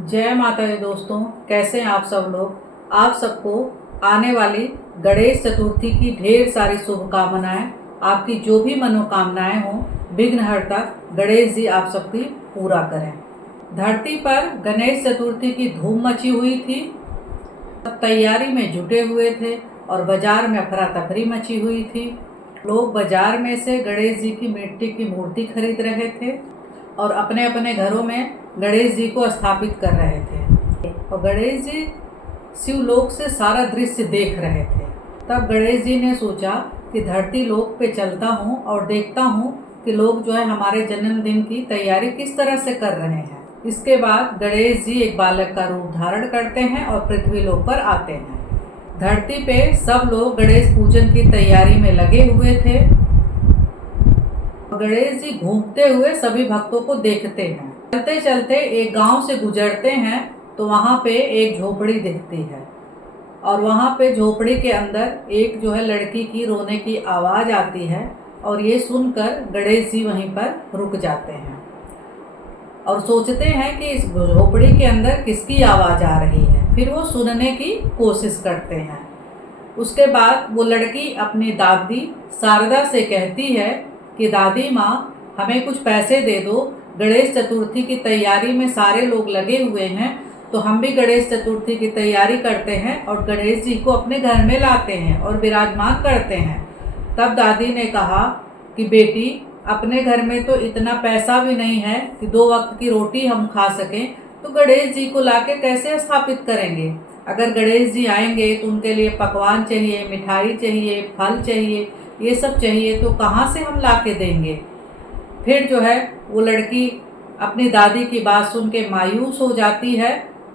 जय माता दी दोस्तों, कैसे हैं आप सब लोग। आप सबको आने वाली गणेश चतुर्थी की ढेर सारी शुभकामनाएं। आपकी जो भी मनोकामनाएं हों, विघ्नहर्ता गणेश जी आप सबकी पूरा करें। धरती पर गणेश चतुर्थी की धूम मची हुई थी। सब तैयारी में जुटे हुए थे और बाजार में अफरा तफरी मची हुई थी। लोग बाजार में से गणेश जी की मिट्टी की मूर्ति खरीद रहे थे और अपने अपने घरों में गणेश जी को स्थापित कर रहे थे। और गणेश जी शिवलोक से सारा दृश्य देख रहे थे। तब गणेश जी ने सोचा कि धरती लोक पे चलता हूँ और देखता हूँ कि लोग जो है हमारे जन्मदिन की तैयारी किस तरह से कर रहे हैं। इसके बाद गणेश जी एक बालक का रूप धारण करते हैं और पृथ्वी लोक पर आते हैं। धरती पे सब लोग गणेश पूजन की तैयारी में लगे हुए थे। गणेश जी घूमते हुए सभी भक्तों को देखते हैं। चलते चलते एक गांव से गुजरते हैं तो वहां पे एक झोपड़ी दिखती है और वहां पे झोपड़ी के अंदर एक जो है लड़की की रोने की आवाज़ आती है और ये सुनकर गणेश जी वहीं पर रुक जाते हैं और सोचते हैं कि इस झोपड़ी के अंदर किसकी आवाज़ आ रही है। फिर वो सुनने की कोशिश करते हैं। उसके बाद वो लड़की अपनी दादी शारदा से कहती है कि दादी माँ, हमें कुछ पैसे दे दो। गणेश चतुर्थी की तैयारी में सारे लोग लगे हुए हैं, तो हम भी गणेश चतुर्थी की तैयारी करते हैं और गणेश जी को अपने घर में लाते हैं और विराजमान करते हैं। तब दादी ने कहा कि बेटी, अपने घर में तो इतना पैसा भी नहीं है कि 2 वक्त की रोटी हम खा सकें, तो गणेश जी को लाके कैसे स्थापित करेंगे। अगर गणेश जी आएंगे तो उनके लिए पकवान चाहिए, मिठाई चाहिए, फल चाहिए, ये सब चाहिए, तो कहाँ से हम ला के देंगे। फिर जो है वो लड़की अपनी दादी की बात सुन के मायूस हो जाती है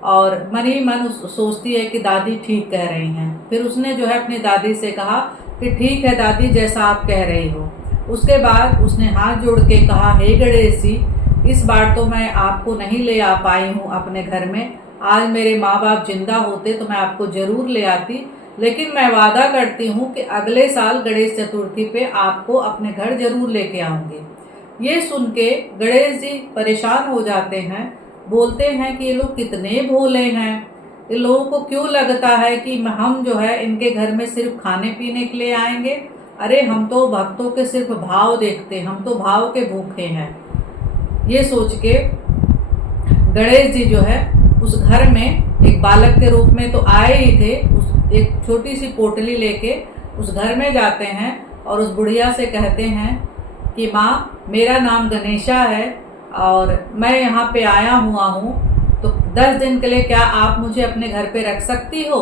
और मन ही मन सोचती है कि दादी ठीक कह रही हैं। फिर उसने जो है अपनी दादी से कहा कि ठीक है दादी, जैसा आप कह रही हो। उसके बाद उसने हाथ जोड़ के कहा, हे गणेश जी, इस बार तो मैं आपको नहीं ले आ पाई हूँ अपने घर में। आज मेरे माँ बाप जिंदा होते तो मैं आपको ज़रूर ले आती, लेकिन मैं वादा करती हूँ कि अगले साल गणेश चतुर्थी पे आपको अपने घर जरूर लेके आऊँगी। ये सुन के गणेश जी परेशान हो जाते हैं। बोलते हैं कि ये लोग कितने भोले हैं। इन लोगों को क्यों लगता है कि हम जो है इनके घर में सिर्फ खाने पीने के लिए आएंगे। अरे हम तो भक्तों के सिर्फ भाव देखते हैं, हम तो भाव के भूखे हैं। ये सोच के गणेश जी जो है उस घर में एक बालक के रूप में तो आए ही थे, उस एक छोटी सी पोटली लेके उस घर में जाते हैं और उस बुढ़िया से कहते हैं कि माँ, मेरा नाम गणेशा है और मैं यहाँ पे आया हुआ हूँ, तो 10 दिन के लिए क्या आप मुझे अपने घर पे रख सकती हो।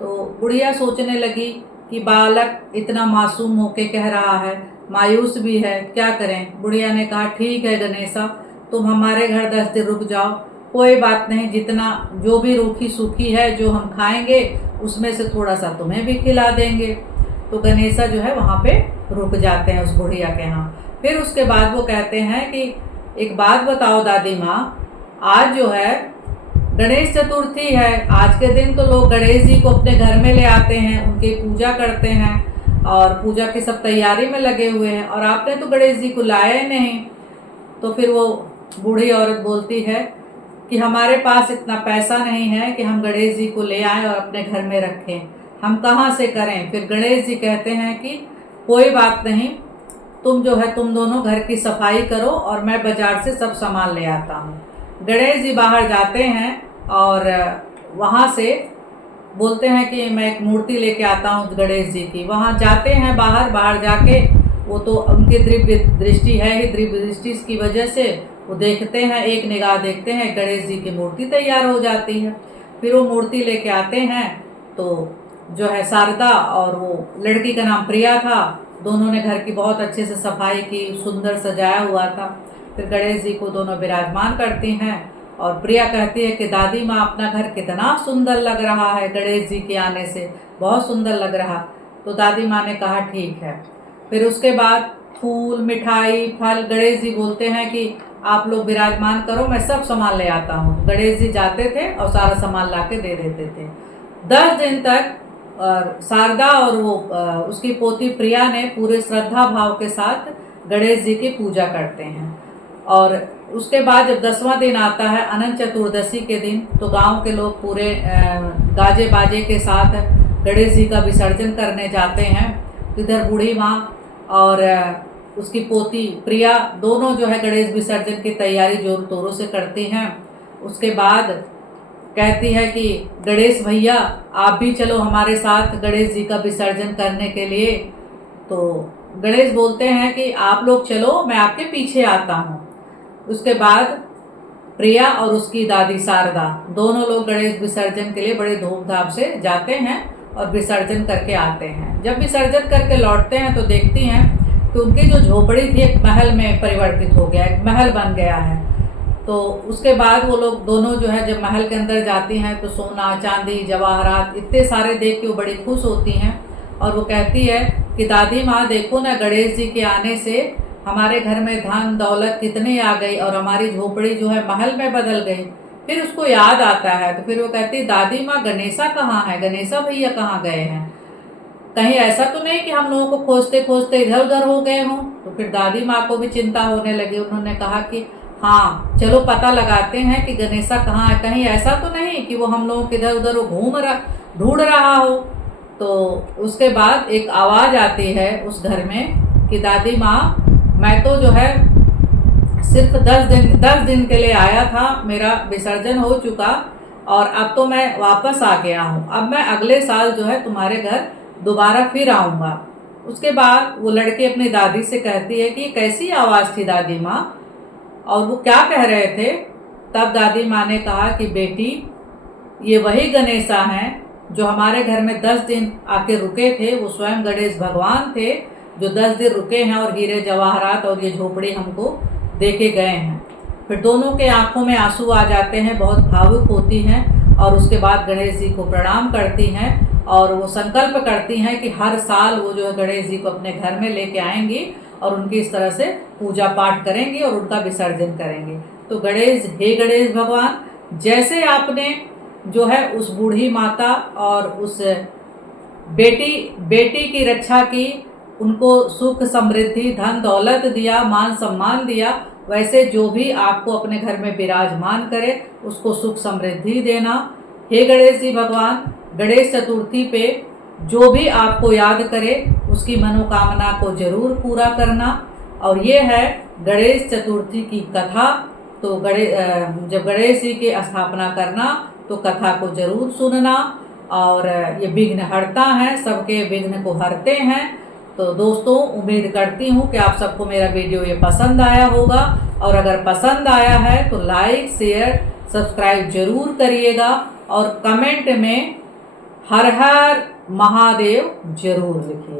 तो बुढ़िया सोचने लगी कि बालक इतना मासूम होके कह रहा है, मायूस भी है, क्या करें। बुढ़िया ने कहा, ठीक है गणेशा, तुम हमारे घर 10 दिन रुक जाओ, कोई बात नहीं, जितना जो भी रूखी सूखी है जो हम खाएंगे उसमें से थोड़ा सा तुम्हें भी खिला देंगे। तो गणेशा जो है वहाँ पे रुक जाते हैं उस बुढ़िया के यहाँ। फिर उसके बाद वो कहते हैं कि एक बात बताओ दादी माँ, आज जो है गणेश चतुर्थी है। आज के दिन तो लोग गणेश जी को अपने घर में ले आते हैं, उनकी पूजा करते हैं और पूजा की सब तैयारी में लगे हुए हैं, और आपने तो गणेश जी को लाया ही नहीं। तो फिर वो बूढ़ी औरत बोलती है कि हमारे पास इतना पैसा नहीं है कि हम गणेश जी को ले आएं और अपने घर में रखें, हम कहाँ से करें। फिर गणेश जी कहते हैं कि कोई बात नहीं, तुम जो है तुम दोनों घर की सफाई करो और मैं बाजार से सब सामान ले आता हूँ। गणेश जी बाहर जाते हैं और वहाँ से बोलते हैं कि मैं एक मूर्ति लेके आता हूँ गणेश जी की। वहाँ जाते हैं, बाहर जाके वो तो उनकी दिव्य दृष्टि है ही, दिव्य दृष्टि की वजह से वो देखते हैं, एक निगाह देखते हैं, गणेश जी की मूर्ति तैयार हो जाती है। फिर वो मूर्ति लेके आते हैं तो जो है शारदा और वो लड़की का नाम प्रिया था, दोनों ने घर की बहुत अच्छे से सफाई की, सुंदर सजाया हुआ था। फिर गणेश जी को दोनों विराजमान करती हैं और प्रिया कहती है कि दादी माँ, अपना घर कितना सुंदर लग रहा है, गणेश जी के आने से बहुत सुंदर लग रहा। तो दादी माँ ने कहा ठीक है। फिर उसके बाद फूल, मिठाई, फल, गणेश जी बोलते हैं कि आप लोग विराजमान करो, मैं सब सामान ले आता हूँ। गणेश जी जाते थे और सारा सामान ला के दे देते थे। 10 दिन तक शारदा और वो उसकी पोती प्रिया ने पूरे श्रद्धा भाव के साथ गणेश जी की पूजा करते हैं और उसके बाद जब 10वां दिन आता है अनंत चतुर्दशी के दिन, तो गांव के लोग पूरे गाजे बाजे के साथ गणेश जी का विसर्जन करने जाते हैं। इधर बूढ़ी माँ और उसकी पोती प्रिया दोनों जो है गणेश विसर्जन की तैयारी जोर तोरों से करती हैं। उसके बाद कहती है कि गणेश भैया आप भी चलो हमारे साथ गणेश जी का विसर्जन करने के लिए। तो गणेश बोलते हैं कि आप लोग चलो, मैं आपके पीछे आता हूँ। उसके बाद प्रिया और उसकी दादी शारदा दोनों लोग गणेश विसर्जन के लिए बड़े धूमधाम से जाते हैं और विसर्जन करके आते हैं। जब विसर्जन करके लौटते हैं तो देखती हैं कि उनकी जो झोपड़ी थी एक महल में परिवर्तित हो गया, एक महल बन गया है। तो उसके बाद वो लोग दोनों जो है जब महल के अंदर जाती हैं तो सोना चांदी जवाहरात इतने सारे देख के वो बड़ी खुश होती हैं और वो कहती है कि दादी माँ देखो ना, गणेश जी के आने से हमारे घर में धन दौलत कितने आ गई और हमारी झोपड़ी जो है महल में बदल गई। फिर उसको याद आता है तो फिर वो कहती दादी माँ गणेशा कहाँ है, गणेशा भैया कहाँ गए हैं, कहीं ऐसा तो नहीं कि हम लोगों को खोजते खोजते इधर उधर हो गए हों। तो फिर दादी माँ को भी चिंता होने लगी। उन्होंने कहा कि हाँ चलो पता लगाते हैं कि गणेशा कहाँ है, कहीं ऐसा तो नहीं कि वो हम लोगों के इधर उधर ढूंढ रहा हो। तो उसके बाद एक आवाज़ आती है उस घर में कि दादी माँ मैं तो जो है सिर्फ 10 दिन के लिए आया था, मेरा विसर्जन हो चुका और अब तो मैं वापस आ गया हूँ। अब मैं अगले साल जो है तुम्हारे घर दोबारा फिर आऊँगा। उसके बाद वो लड़की अपनी दादी से कहती है कि ये कैसी आवाज़ थी दादी माँ, और वो क्या कह रहे थे। तब दादी माँ ने कहा कि बेटी ये वही गणेशा हैं जो हमारे घर में 10 दिन आके रुके थे। वो स्वयं गणेश भगवान थे जो 10 दिन रुके हैं और हीरे जवाहरात और ये झोपड़ी हमको दे के गए हैं। फिर दोनों के आंखों में आंसू आ जाते हैं, बहुत भावुक होती हैं और उसके बाद गणेश जी को प्रणाम करती हैं और वो संकल्प करती हैं कि हर साल वो जो है गणेश जी को अपने घर में लेके आएंगी और उनकी इस तरह से पूजा पाठ करेंगी और उनका विसर्जन करेंगी। तो हे गणेश भगवान, जैसे आपने जो है उस बूढ़ी माता और उस बेटी की रक्षा की, उनको सुख समृद्धि धन दौलत दिया, मान सम्मान दिया, वैसे जो भी आपको अपने घर में विराजमान करे उसको सुख समृद्धि देना। हे गणेश जी भगवान, गणेश चतुर्थी पे जो भी आपको याद करे उसकी मनोकामना को जरूर पूरा करना। और ये है गणेश चतुर्थी की कथा। तो जब गणेश जी की स्थापना करना तो कथा को जरूर सुनना। और ये विघ्न हरता है, सबके विघ्न को हरते हैं। तो दोस्तों उम्मीद करती हूँ कि आप सबको मेरा वीडियो ये पसंद आया होगा, और अगर पसंद आया है तो लाइक शेयर सब्सक्राइब जरूर करिएगा और कमेंट में हर हर महादेव जरूर लिखिए।